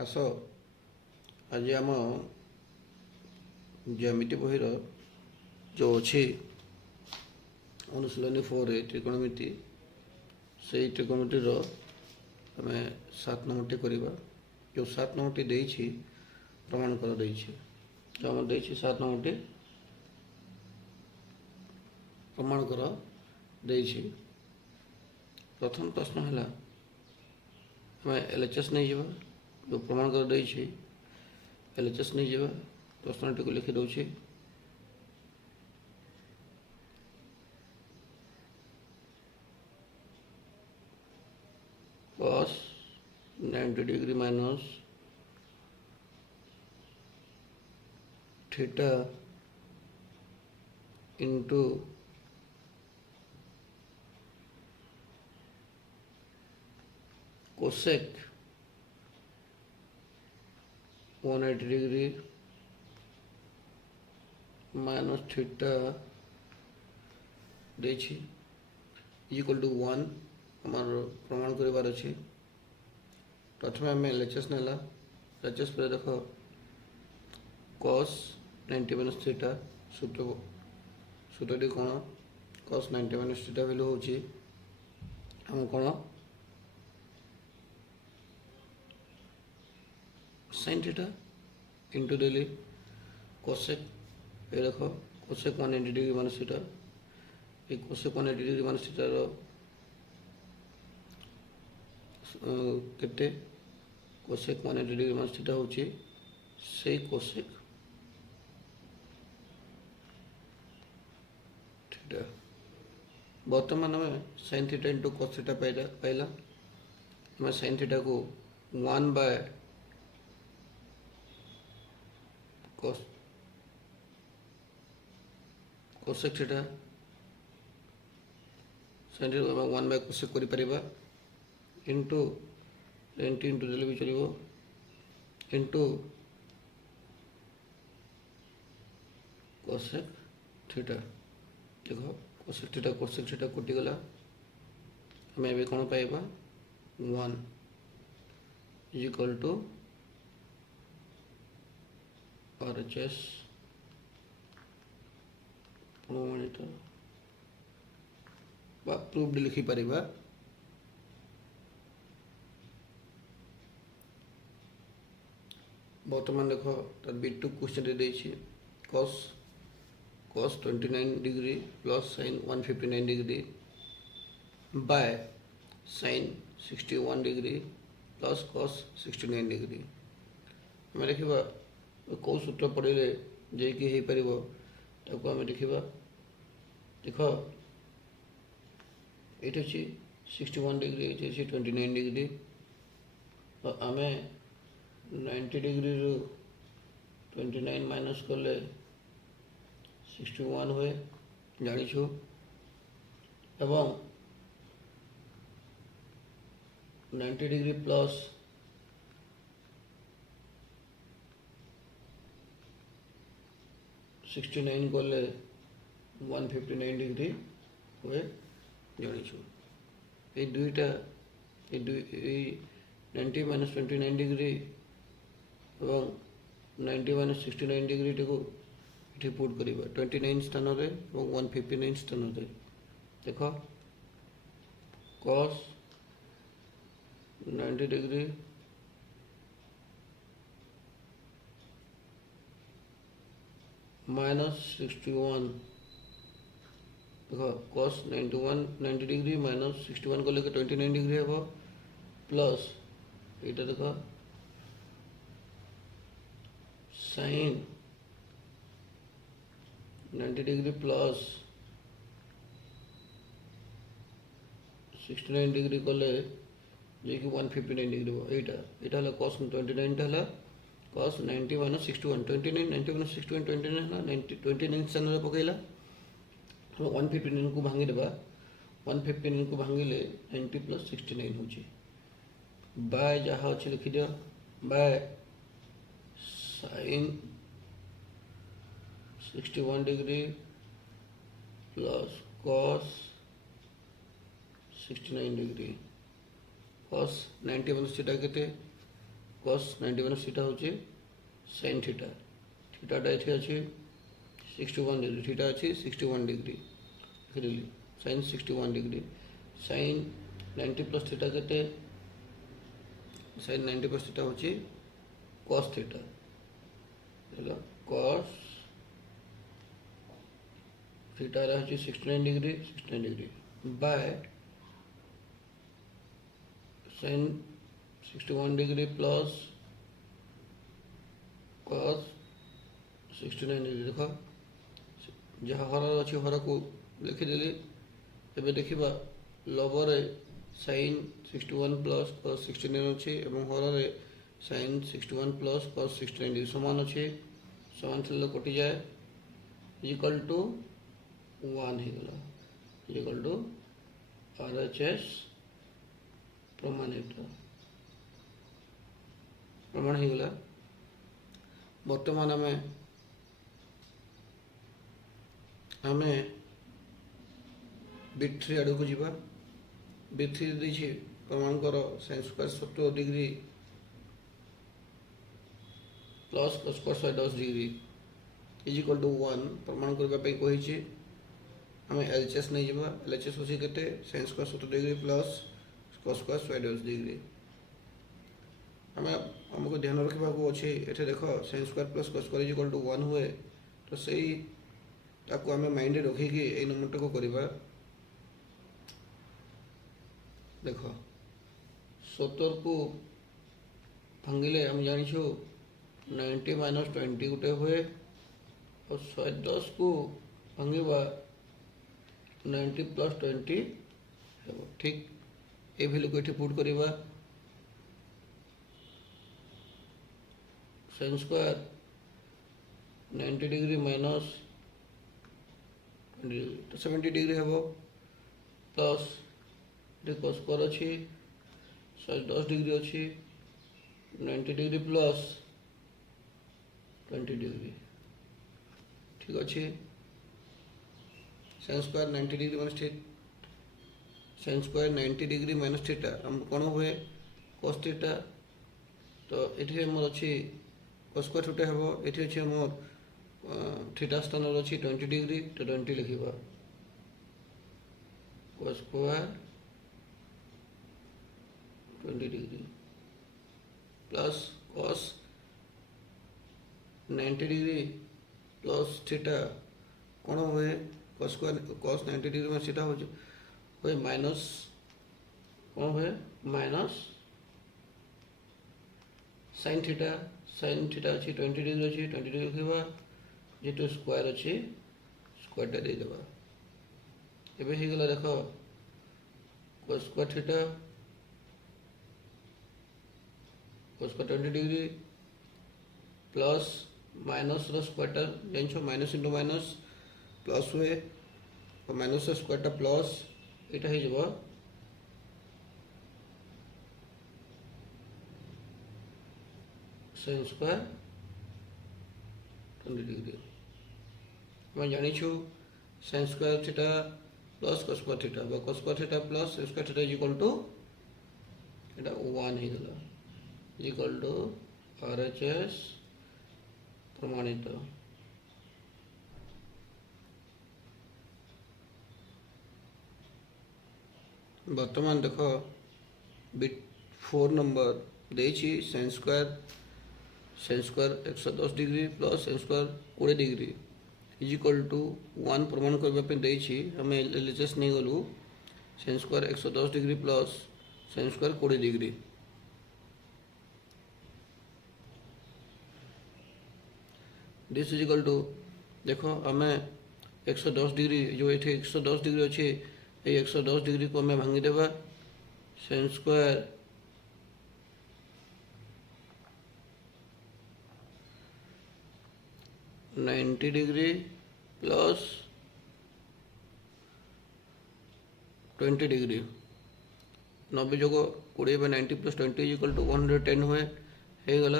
ଆସ ଆଜି ଆମ ଜ୍ୟାମିତି ବହିର ଯେଉଁ ଅଛି ଅନୁଶୀଳନୀ 4 ତ୍ରିକୋଣମିତି, ସେଇ ତ୍ରିକୋଣମିତିର ଆମେ 7 ନମ୍ବରଟି କରିବା। ଯେଉଁ 7 ନମ୍ବରଟି ଦେଇଛି ପ୍ରମାଣ କର ଦେଇଛି, ଯେଉଁ ଆମର ଦେଇଛି 7 ନମ୍ବରଟି ପ୍ରମାଣ କର ଦେଇଛି। ପ୍ରଥମ ପ୍ରଶ୍ନ ହେଲା, ଆମେ LHS ନେଇଯିବା। ଯେଉଁ ପ୍ରମାଣ କର ଦେଇଛି LHS ନେଇଯିବା। ପ୍ରଶ୍ନଟିକୁ ଲେଖି ଦେଉଛି। cos 90 degree minus theta into cosec 180 degree minus theta देछि इक्वल टू 1 आमर प्रमाण कर अच्छी। प्रथम आम LHS नेला। LHS पर देख cos 90 माइनस थीटा सूत्रटी कौन? cos 90 माइनस थीटा वैल्यू हूँ आम कौन sin थीटा इंटू देली कोसेक। ये देख कोसेक 180 डिग्री माइनस थीटा, ये कोसेक 180 डिग्री माइनस थीटार केते कोसेक 180 डिग्री माइनस थीटा हूँ से कोसेक थीटा। बर्तमान आम sin theta into cos theta पाइला। आम sin थीटा को 1 by cosec theta sin theta 1 by cosec कर इंटू 90 इंटू देले भी चलो इंटू कोसेक थीटा। देखो कोसेक थीटा कटिगला। आम ए कौन पाइबा 1 इक्वल टू RHS प्रमाणित बा प्रूव्ड लिखि परिबा। बर्तमान देख तार B2 क्वेश्चन देछि cos 29 degree plus sin 159 degree by sin 61 degree plus cos 69 degree. आम देखा कौ सूत्र पढ़े जेकि हो पार ताको आम देखा। देख ये अच्छी 61 डिग्री, ये 29 डिग्री। तो आम 90 डिग्री रू 29 माइनस कले 61 हुए जानिछु। एवं 90 डिग्री प्लस 69 कले 159 डिग्री हुए जानिछु। ये दुईटा ये 90 माइनस 29 डिग्री और 90 माइनस 69 डिग्री टी ये पुट करिबा 29 स्थान रे और 159 स्थान रे। देख cos 90 डिग्री माइनस 61। देखो cos 90 डिग्री माइनस 61 को लेकर 29 डिग्री हे प्लस ये देख sin 90 डिग्री प्लस 69 डिग्री कले जे कि 159 डिग्री हो। यहाँ cos 29 टा cos 90 माइनस 61 29 90 माइनस 61 29 है 29 स्थान में पकईला 159 को भांगी देबा। 159 को भांगिले 90 प्लस 69 हो बाय जहाँ अच्छे लिखी दिया by sin 61 degree plus cos 69 degree cos 90 minus theta के cos 90 minus theta होची sin theta थीटाटा एठी अछि 61 डिग्री थीटा अछि 61 डिग्री लिखिली sin 61 degree sin 90 plus theta केते sin 90 plus थीटा होची cos थीटा हेलो cos थीटा रहा 69 degree by sin 61 degree plus cos 69 degree देख जहाँ हर अच्छी हर को लिखिदेली एवं देखा लबर sin 61 प्लस cos 69 अच्छी हर sin 61 प्लस cos 69 डिग्री सामान अच्छे सामान थी कटि जाए इक्वल टू 1 होगा इक्वल टू RHS प्रमाणित प्रमाण होगा बर्तमान आम बिट 3 आड़ को जीवा बिट 3 देखिए प्रमाणकर sin square 70 degree plus cos square 110 degree is equal to 1 प्रमाण करने कही आम LHS नहीं जावा LHS होची केते sin square 70 degree plus cos square 110 degree आमको ध्यान रखा अच्छे ये देख sin square plus cos square is equal to 1 हुए तो सही ताको आम माइंड रखिकी ये नंबर को करवा देख 70 को भांगिले आम जानिछु 90 माइनस 20 गोटे हुए और 110 को भांगा 90 प्लस 20 है ठीक ये भैल्यू को ये पुट करवा sin square 90 degree minus 70 degree हम प्लस cos स्क्वायर अच्छी 110 डिग्री अच्छी 90 डिग्री प्लस 20 डिग्री ठीक अच्छे sin square 90 degree minus sin square 90 degree minus theta हम कौन हुए cos थीटा तो ये मोर अच्छी cos स्क्वायर थीटा हम ये अच्छे मोर थीटा स्थान अच्छी 20 डिग्री तो 20 लिखा cos square 20 degree plus cos 90 degree plus theta कौन हुए cos स्क्वायर cos 90 डिग्री में थीटा हुए माइनस कौन हुए माइनस sin थीटा अच्छी 20 डिग्री अच्छी 20 डिग्री लिखा जी स्क्वायर अच्छी स्क्वायर टा देदेबा एबे हो गला देख cos square theta cos square 20 degree plus minus square टा जान माइनस इंटू माइनस प्लस हुए और माइनस स्क्वायर टा प्लस यहाँ हो sin स्क्वायर 20 डिग्री मैं जानिछु sin square theta plus cos square theta cos square theta plus sin square theta is equal to एटा 1 हो गला इज इक्वल टू RHS प्रमाणित वर्तमान देख बिट 4 नंबर देछि sin square 110 degree plus sin square 20 degree is equal to 1 प्रमाण करने आम LHS नहीं गलु sin square 110 degree plus sin square 20 degree this is equal to देख आम 110 डिग्री जो ये 110 डिग्री अच्छे ये 110 डिग्री को आम भांगीदेवा sin square 90 degree plus 20 degree 90 जोग 20 by 90 plus 20 is equal to 110 हुए हो गला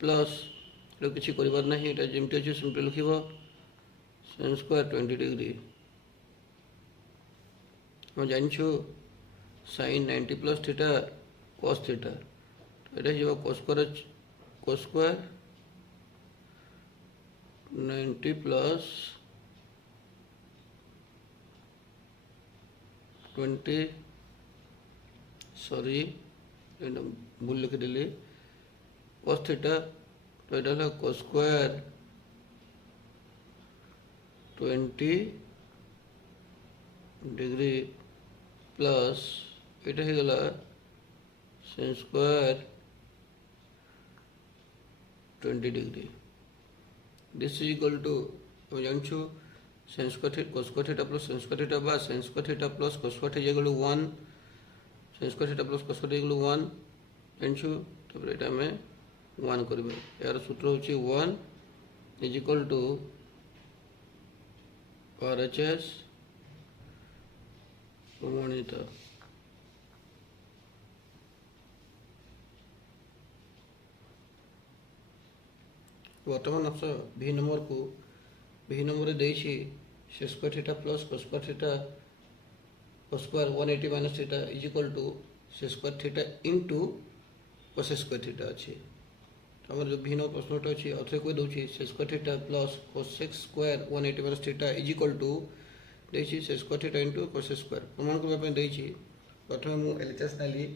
प्लस किसी कर ना जमती अच्छे सिंपल लिख sin स्क्वायर 20 डिग्री हम जान sin 90 plus theta cos theta এটা হয়ে যাব cos square 90 plus 20 सॉरी भूल लिख दिली cos थीटा तो এটা হলো cos square 20 डिग्री प्लस এটা হয়ে গেল sin square 20 degree this is equal to हम जानछू sin square theta cos square theta plus sin square theta बा sin square theta plus cos square theta equal to 1 sin square theta plus cos square theta equal to 1 जानछू तो एटा में 1 करबे यार सूत्र होची 1 इज इक्वल टू RHS प्रमाणित वर्तमान आपसे भी नंबर को भी नंबर देछि sin square theta plus cos square theta cos square 180 minus theta is equal to sin square theta into cos square theta अछि हमर जो भिन्न प्रश्नटा अछि अथरे कोइ दोछि sin square theta plus cos square 180 minus theta is equal to देछि sin square theta into cos square प्रमाण करबा पे देछि प्रथमे मु LHS नाली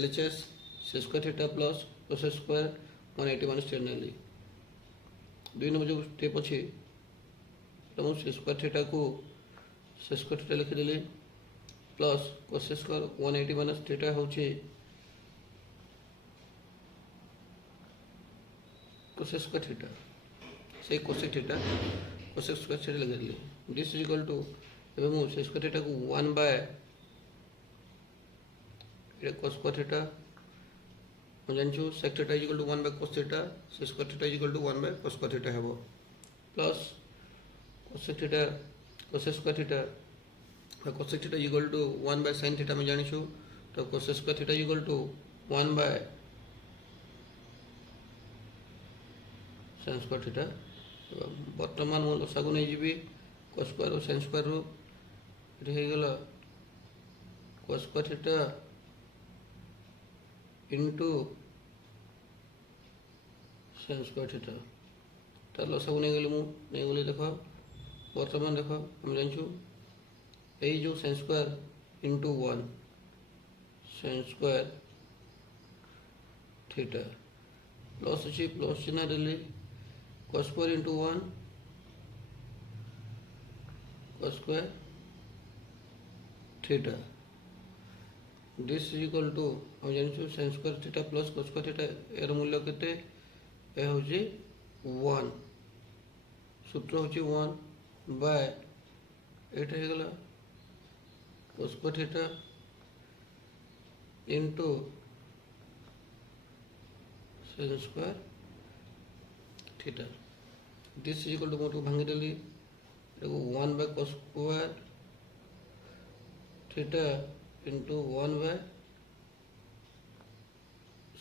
LHS sin square theta plus cos square 180 minus theta नाली दुई नंबर जो स्टेप अच्छे तो मुझे स्क्वायर थीटा को स्क्वायर थीटा लिखिदेली plus cos square 180 minus theta होची cos स्क्वायर थीटा से cos theta cos square theta लिखिदेली दिस इज इक्वल टू एबे मु स्क्वायर थीटा को 1 बाय ये cos स्क्वायर थीटा हम जानछु sec theta is equal to 1 by cos theta so square theta is equal to 1 by cos square theta हेबो plus cos theta cos square theta cos theta is equal to 1 by sin theta में जानछु तो cos square theta is equal to 1 by sin square theta वर्तमान mo लसागु नै जिबी cos square और sin square रो एठी हे गेला cos square theta into sin square theta तार लसागु नै गेले मु नै गेले देखो वर्तमान देखो हम जानछु ए जो sin square into 1 sin square theta plus अछि प्लस चिन्ह देले cos square into 1 cos square theta this is equal to हम जानछु sin square theta plus cos square theta एर मूल्य केते ए होची 1 सूत्र होची 1 बाय एटा हे गेला cos square theta into sin square theta this is equal to मोटू भांगी देली एगो 1 by cos square theta into 1 by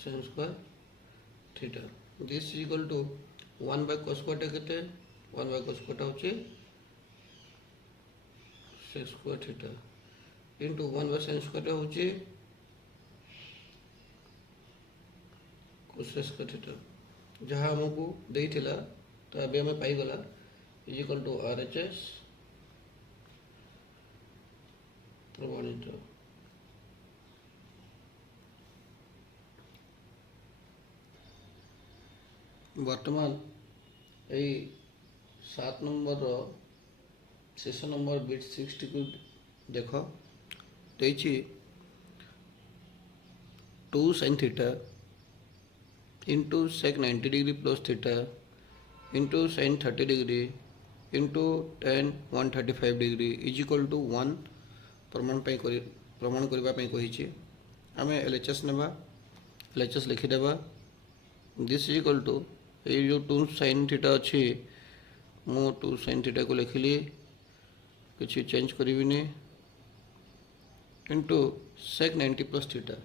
sin square theta this is equal to 1 by cos square theta केते 1 by cos square होची sin square theta into 1 by sin square होची cos square theta जहाँ हमको देइथिला तो अबे हमें पाई गला is equal to RHS प्रमाणित वर्तमान यही 7 नंबर शेष नंबर बिट 60 को देख देछि 2 sin theta into sec 90 degree plus theta into sin 30 degree into tan 135 degree is equal to 1 प्रमाण करबा पई कहिछि हमें LHS नेबा LHS लिखि देबा दिस इज इक्वल टू ये जो 2 sin थीटा अच्छी मु 2 sin थीटा को लिखिली किसी चेंज करिविनी इंटू sec 90 प्लस थीटा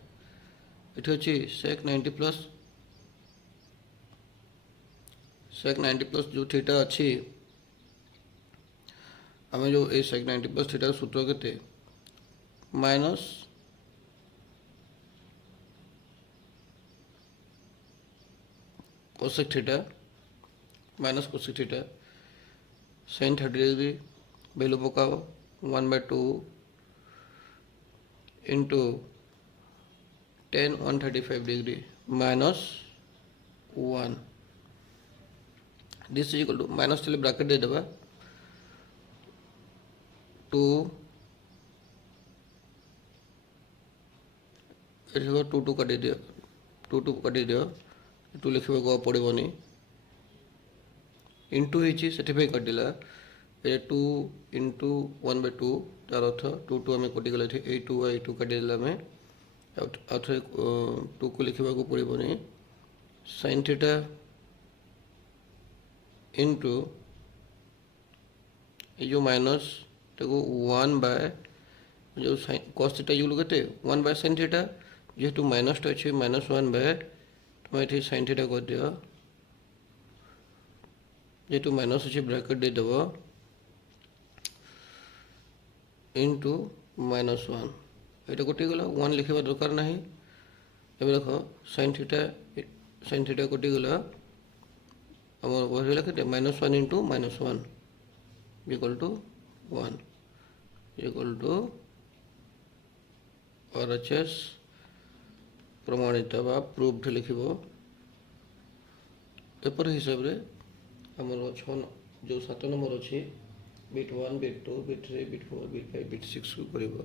इट अच्छी sec 90 प्लस जो थीटा अच्छी हमें जो ए sec 90 प्लस थीटा सूत्र केते minus cosec theta minus cosec theta sin 30 degree value पकाओ 1/2 into tan 135 degree minus 1. This is equal to minus चले ब्रैकेट दे देबा 2 एठो 2 काटी दियो 2 काटी दियो 2 लिखिबा पड़िबनी इंटू होइछि सेटिफाई काटिला ए 2 इंटू 1/2 तार अर्थ 2 आम कटि गला ए 2 काटि देला आम आउथरे 2 को लिखिबा को पड़िबनी sin थीटा इंटू ये जो माइनस ताको 1 बाय जो cos थीटा जो केते 1 बाय sin थीटा जेहेतु माइनस टा अछि -1 बाय तुम एठी sin थीटा कर दियो जेहेतु माइनस अच्छे ब्रैकेट दे देव इंटू -1 ये कटि गला 1 लिखा दरकार ना एवं देख sin थीटा कटि गला आम बहला के -1 into -1 equal to 1 equal to RHS प्रमाणित बा प्रूव्ड लिखिब एपर हिसाब रे हमर 6 जो 7 नंबर अच्छे bit 1 bit 2 bit 3 bit 4 bit 5 bit 6 को करिबो।